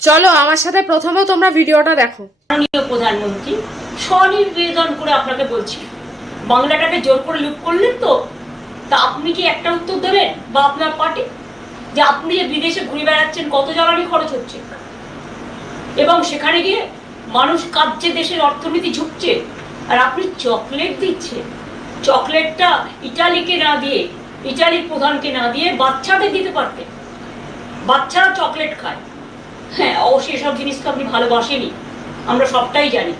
চলো আমার সাথে প্রথমে তোমরা ভিডিওটা দেখো। মাননীয় প্রধানমন্ত্রী, স্বনির্বেদন করে আপনাকে বলছি, বাংলাটাকে জোর করে লুট করলেন তো, তা আপনি কি একটা উত্তর দেবেন বা আপনার পার্টি, যে আপনি যে বিদেশে ঘুরে বেড়াচ্ছেন, কত জ্বালানি খরচ হচ্ছে, এবং সেখানে গিয়ে মানুষ কাঁদছে, দেশের অর্থনীতি ঝুঁকছে, আর আপনি চকলেট দিচ্ছেন। চকলেটটা ইটালিকে না দিয়ে, ইটালির প্রধানকে না দিয়ে বাচ্চাদের দিতে পারতেন। বাচ্চারা চকলেট খায়, হ্যাঁ অবশ্যই এসব জিনিস তো আপনি ভালোবাসেনি, আমরা সবটাই জানি,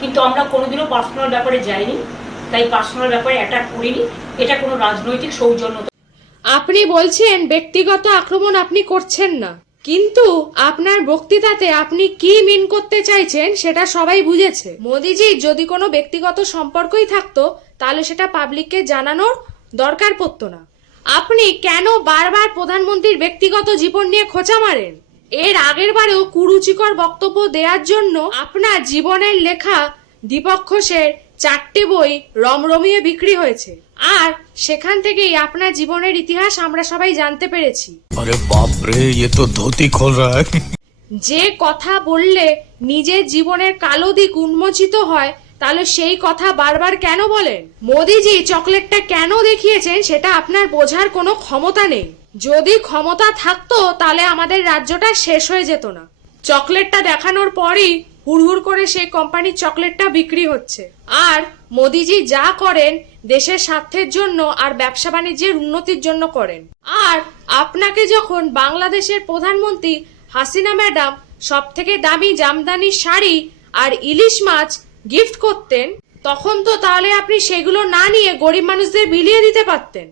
কিন্তু আমরা কোনোদিনও পার্সোনাল ব্যাপারে যাইনি, তাই পার্সোনাল ব্যাপারে অ্যাটাক করিনি। এটা কোনো রাজনৈতিক সৌজন্য। আপনি বলছেন ব্যক্তিগত আক্রমণ আপনি করছেন না, কিন্তু আপনার বক্তৃতাতে আপনি কি মিন করতে চাইছেন সেটা সবাই বুঝেছে। মোদিজি যদি কোনো ব্যক্তিগত সম্পর্কই থাকতো তাহলে সেটা পাবলিককে জানানোর দরকার পড়তো না। আপনি কেন বারবার প্রধানমন্ত্রীর ব্যক্তিগত জীবন নিয়ে খোঁচা মারেন? এর আগের বারেও কুরুচিকর বক্তব্য দেওয়ার জন্য আপনার জীবনের লেখা দীপক ঘোষের 4টে বই রমরমিয়ে বিক্রি হয়েছে, আর সেখান থেকেই আপনার জীবনের ইতিহাস আমরা সবাই জানতে পেরেছি। আরে বাপ রে, ये तो धोती खोल रहा है। যে কথা বললে নিজের জীবনের কালো দিক উন্মোচিত হয়, তাহলে সেই কথা বারবার কেন বলেন? মোদিজি চকলেটটা কেন দেখিয়েছেন সেটা আপনার বোঝার কোনো ক্ষমতা নেই। যদি ক্ষমতা থাকতো তাহলে আমাদের রাজ্যটা শেষ হয়ে যেত না। চকলেটটা দেখানোর পরই হুড়হুড় করে সেই কোম্পানির চকলেটটা বিক্রি হচ্ছে। আর মোদিজি যা করেন দেশের স্বার্থের জন্য আর ব্যবসা বাণিজ্যের উন্নতির জন্য করেন। আর আপনাকে যখন বাংলাদেশের প্রধানমন্ত্রী হাসিনা ম্যাডাম সব থেকে দামি জামদানি শাড়ি আর ইলিশ মাছ গিফট করতেন, তখন তো তাহলে আপনি সেগুলো না নিয়ে গরিব মানুষদের বিলিয়ে দিতে পারতেন।